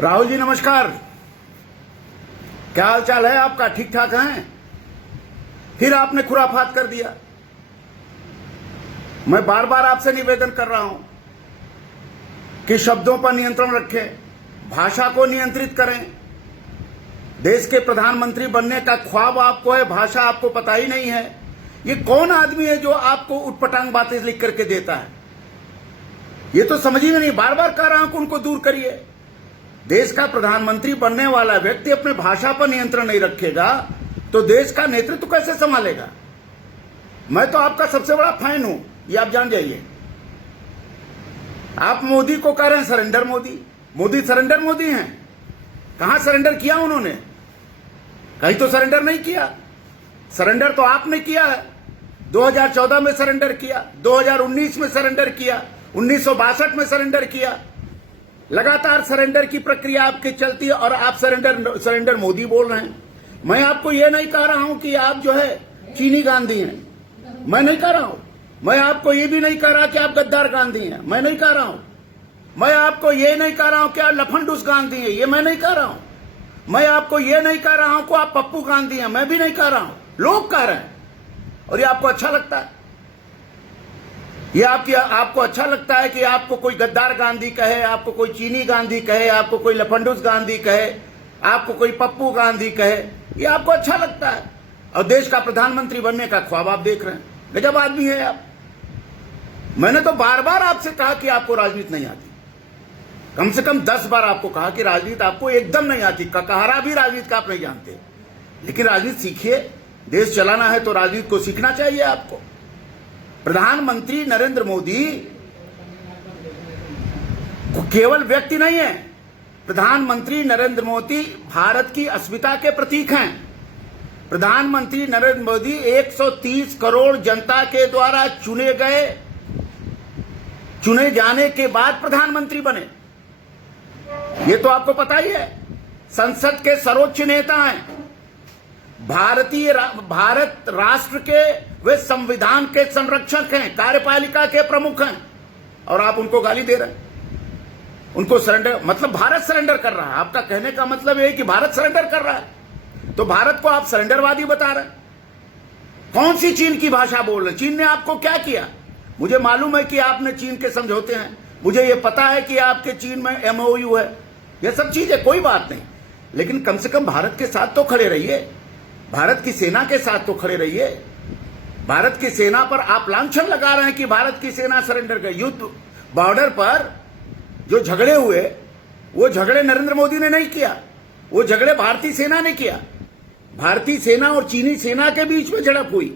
राहुल जी नमस्कार। क्या हाल चाल है आपका? ठीक ठाक हैं? फिर आपने खुराफात कर दिया। मैं बार बार आपसे निवेदन कर रहा हूं कि शब्दों पर नियंत्रण रखें, भाषा को नियंत्रित करें। देश के प्रधानमंत्री बनने का ख्वाब आपको है, भाषा आपको पता ही नहीं है। ये कौन आदमी है जो आपको उटपटांग बातें लिख करके देता है? ये तो समझ ही नहीं। बार बार कह रहा हूं कि उनको दूर करिए। देश का प्रधानमंत्री बनने वाला व्यक्ति अपने भाषा पर नियंत्रण नहीं रखेगा तो देश का नेतृत्व कैसे संभालेगा? मैं तो आपका सबसे बड़ा फैन हूं, ये आप जान जाइए। आप मोदी को कह रहे हैं सरेंडर मोदी। मोदी सरेंडर मोदी हैं? कहां सरेंडर किया उन्होंने? कहीं तो सरेंडर नहीं किया। सरेंडर तो आपने किया है। 2014 में सरेंडर किया, 2019 में सरेंडर किया, 1962 में सरेंडर किया। लगातार सरेंडर की प्रक्रिया आपकी चलती है और आप सरेंडर मोदी बोल रहे हैं। मैं आपको यह नहीं कह रहा हूं कि आप जो है चीनी गांधी हैं, मैं नहीं कह रहा हूं। मैं आपको यह भी नहीं कह रहा कि आप गद्दार गांधी हैं, मैं नहीं कह रहा हूं। मैं आपको यह नहीं कह रहा हूं कि आप लफंडूस गांधी हैं, ये मैं नहीं कह रहा हूं। मैं आपको यह नहीं कह रहा हूं कि आप पप्पू गांधी हैं, मैं भी नहीं कह रहा हूं। लोग कह रहे हैं और ये आपको अच्छा लगता है। ये आपको अच्छा लगता है कि आपको कोई गद्दार गांधी कहे, आपको कोई चीनी गांधी कहे, आपको कोई लफंडूस गांधी कहे, आपको कोई पप्पू गांधी कहे, ये आपको अच्छा लगता है। और देश का प्रधानमंत्री बनने का ख्वाब आप देख रहे हैं। गजब आदमी है आप। मैंने तो बार बार आपसे कहा कि आपको राजनीति नहीं आती। कम से कम 10 बार आपको कहा कि राजनीति आपको एकदम नहीं आती। ककहरा भी राजनीति का आप नहीं जानते, लेकिन राजनीति सीखिए। देश चलाना है तो राजनीति को सीखना चाहिए आपको। प्रधानमंत्री नरेंद्र मोदी केवल व्यक्ति नहीं है। प्रधानमंत्री नरेंद्र मोदी भारत की अस्मिता के प्रतीक हैं। प्रधानमंत्री नरेंद्र मोदी 130 करोड़ जनता के द्वारा चुने जाने के बाद प्रधानमंत्री बने। ये तो आपको पता ही है। संसद के सर्वोच्च नेता हैं। भारत राष्ट्र के वे संविधान के संरक्षक हैं, कार्यपालिका के प्रमुख हैं, और आप उनको गाली दे रहे हैं। उनको सरेंडर मतलब भारत सरेंडर कर रहा है। आपका कहने का मतलब यह है कि भारत सरेंडर कर रहा है, तो भारत को आप सरेंडरवादी बता रहे हैं। कौन सी चीन की भाषा बोल रहे हैं? चीन ने आपको क्या किया? मुझे मालूम है कि आपने चीन के समझौते हैं, मुझे यह पता है कि आपके चीन में MOU है, यह सब चीज है, कोई बात नहीं। लेकिन कम से कम भारत के साथ तो खड़े रहिए। भारत की सेना के साथ तो खड़े रहिए। भारत की सेना पर आप लांछन लगा रहे हैं कि भारत की सेना सरेंडर कर। युद्ध बॉर्डर पर जो झगड़े हुए, वो झगड़े नरेंद्र मोदी ने नहीं किया, वो झगड़े भारतीय सेना ने किया। भारतीय सेना और चीनी सेना के बीच में झड़प हुई,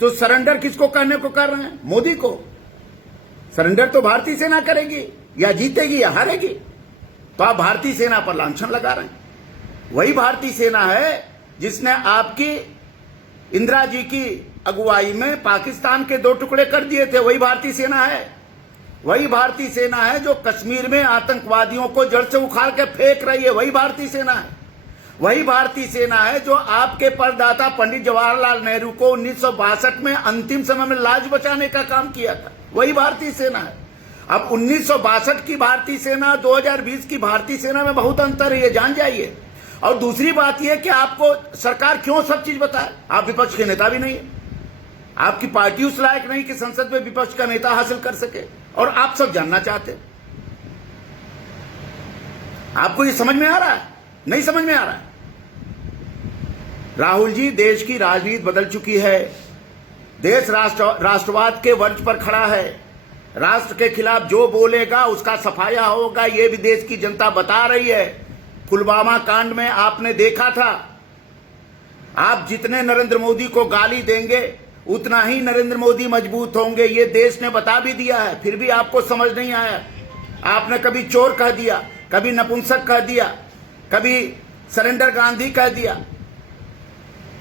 तो सरेंडर किसको कहने को कर रहे हैं? मोदी को। सरेंडर तो भारतीय सेना करेगी, या जीतेगी या हारेगी। तो आप भारतीय सेना पर लांछन लगा रहे हैं। वही भारतीय सेना है जिसने आपकी इंदिरा जी की अगुवाई में पाकिस्तान के 2 टुकड़े कर दिए थे। वही भारतीय सेना है। वही भारतीय सेना है जो कश्मीर में आतंकवादियों को जड़ से उखाड़ के फेंक रही है। वही भारतीय सेना है। वही भारतीय सेना है जो आपके परदाता पंडित जवाहरलाल नेहरू को 1962 में अंतिम समय में लाज बचाने का काम किया था। वही भारतीय सेना है। अब 1962 की भारतीय सेना, 2020 की भारतीय सेना में बहुत अंतर है, ये जान जाइए। और दूसरी बात यह कि आपको सरकार क्यों सब चीज बताए? आप विपक्ष के नेता भी नहीं है। आपकी पार्टी उस लायक नहीं कि संसद में विपक्ष का नेता हासिल कर सके, और आप सब जानना चाहते। आपको ये समझ में आ रहा है? नहीं समझ में आ रहा है। राहुल जी, देश की राजनीति बदल चुकी है। देश राष्ट्रवाद के वर्ज पर खड़ा है। राष्ट्र के खिलाफ जो बोलेगा उसका सफाया होगा, यह भी देश की जनता बता रही है। पुलवामा कांड में आपने देखा था। आप जितने नरेंद्र मोदी को गाली देंगे उतना ही नरेंद्र मोदी मजबूत होंगे, ये देश ने बता भी दिया है। फिर भी आपको समझ नहीं आया। आपने कभी चोर कह दिया, कभी नपुंसक कह दिया, कभी सरेंडर गांधी कह दिया।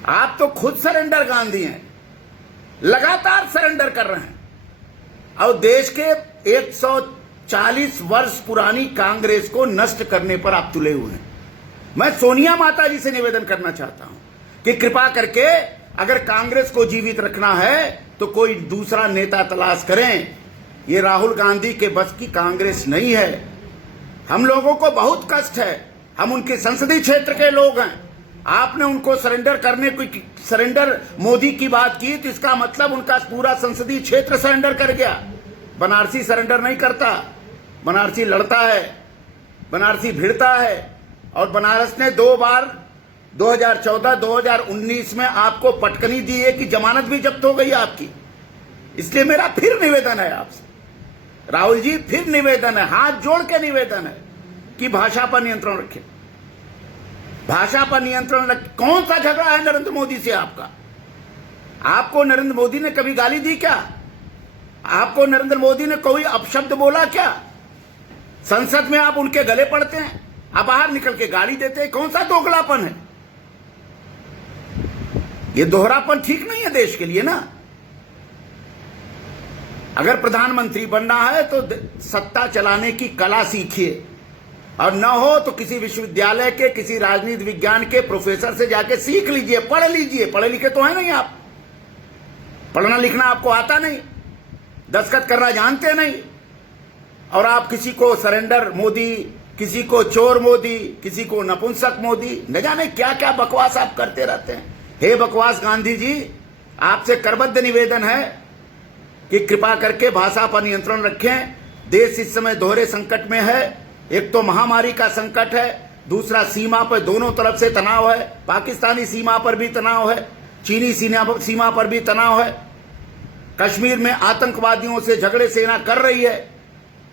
आप तो खुद सरेंडर गांधी हैं, लगातार सरेंडर कर रहे हैं। और देश के 140 वर्ष पुरानी कांग्रेस को नष्ट करने पर आप तुले हुए हैं। मैं सोनिया माता जी से निवेदन करना चाहता हूं कि कृपा करके अगर कांग्रेस को जीवित रखना है तो कोई दूसरा नेता तलाश करें। ये राहुल गांधी के बस की कांग्रेस नहीं है। हम लोगों को बहुत कष्ट है, हम उनके संसदीय क्षेत्र के लोग हैं। आपने उनको सरेंडर करने की, सरेंडर मोदी की बात की, तो इसका मतलब उनका पूरा संसदीय क्षेत्र सरेंडर कर गया। बनारसी सरेंडर नहीं करता, बनारसी लड़ता है, बनारसी भिड़ता है। और बनारस ने 2 बार 2014, 2019 में आपको पटकनी दी है कि जमानत भी जब्त हो गई आपकी। इसलिए मेरा फिर निवेदन है आपसे, राहुल जी, फिर निवेदन है, हाथ जोड़ के निवेदन है कि भाषा पर नियंत्रण रखें, भाषा पर नियंत्रण रखें। कौन सा झगड़ा है नरेंद्र मोदी से आपका? आपको नरेंद्र मोदी ने कभी गाली दी क्या? आपको नरेंद्र मोदी ने कोई अपशब्द बोला क्या? संसद में आप उनके गले पड़ते हैं, आप बाहर निकल के गाली देते हैं। कौन सा दोगलापन है? ये दोहरापन ठीक नहीं है देश के लिए ना। अगर प्रधानमंत्री बनना है तो सत्ता चलाने की कला सीखिए, और न हो तो किसी विश्वविद्यालय के, किसी राजनीति विज्ञान के प्रोफेसर से जाके सीख लीजिए, पढ़ लीजिए। पढ़े लिखे तो है नहीं आप, पढ़ना लिखना आपको आता नहीं, दस्तखत करना जानते नहीं, और आप किसी को सरेंडर मोदी, किसी को चोर मोदी, किसी को नपुंसक मोदी, न जाने क्या क्या बकवास आप करते रहते हैं। हे बकवास गांधी जी, आपसे करबद्ध निवेदन है कि कृपा करके भाषा पर नियंत्रण रखें। देश इस समय दोहरे संकट में है, एक तो महामारी का संकट है, दूसरा सीमा पर दोनों तरफ से तनाव है, पाकिस्तानी सीमा पर भी तनाव है, चीनी सीमा पर भी तनाव है। कश्मीर में आतंकवादियों से झगड़े सेना कर रही है,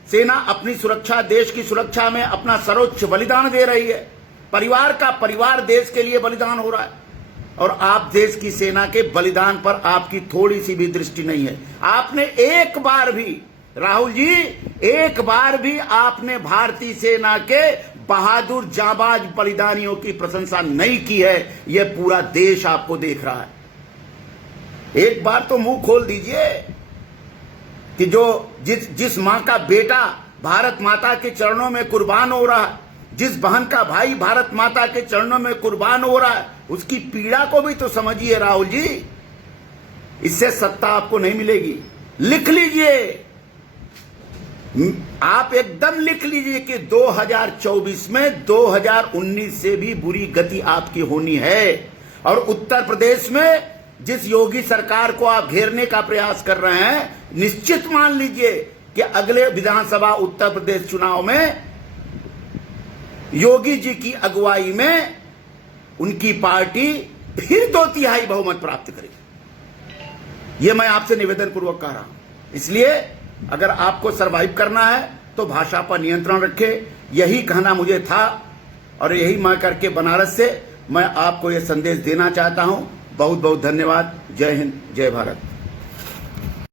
सेना अपनी सुरक्षा, देश की सुरक्षा में अपना सर्वोच्च बलिदान दे रही है। परिवार का परिवार देश के लिए बलिदान हो रहा है, और आप देश की सेना के बलिदान पर आपकी थोड़ी सी भी दृष्टि नहीं है। आपने एक बार भी, राहुल जी, एक बार भी आपने भारतीय सेना के बहादुर जाबाज बलिदानियों की प्रशंसा नहीं की है। यह पूरा देश आपको देख रहा है। एक बार तो मुंह खोल दीजिए कि जो जिस मां का बेटा भारत माता के चरणों में कुर्बान हो रहा है, जिस बहन का भाई भारत माता के चरणों में कुर्बान हो रहा है, उसकी पीड़ा को भी तो समझिए राहुल जी। इससे सत्ता आपको नहीं मिलेगी। लिख लीजिए, आप एकदम लिख लीजिए कि 2024 में 2019 से भी बुरी गति आपकी होनी है। और उत्तर प्रदेश में जिस योगी सरकार को आप घेरने का प्रयास कर रहे हैं, निश्चित मान लीजिए कि अगले विधानसभा उत्तर प्रदेश चुनाव में योगी जी की अगुवाई में उनकी पार्टी फिर 2/3 बहुमत प्राप्त करेगी। यह मैं आपसे निवेदन पूर्वक कह रहा हूं। इसलिए अगर आपको सरवाइव करना है तो भाषा पर नियंत्रण रखें, यही कहना मुझे था, और यही मैं करके बनारस से मैं आपको यह संदेश देना चाहता हूं। बहुत बहुत धन्यवाद। जय हिंद, जय भारत।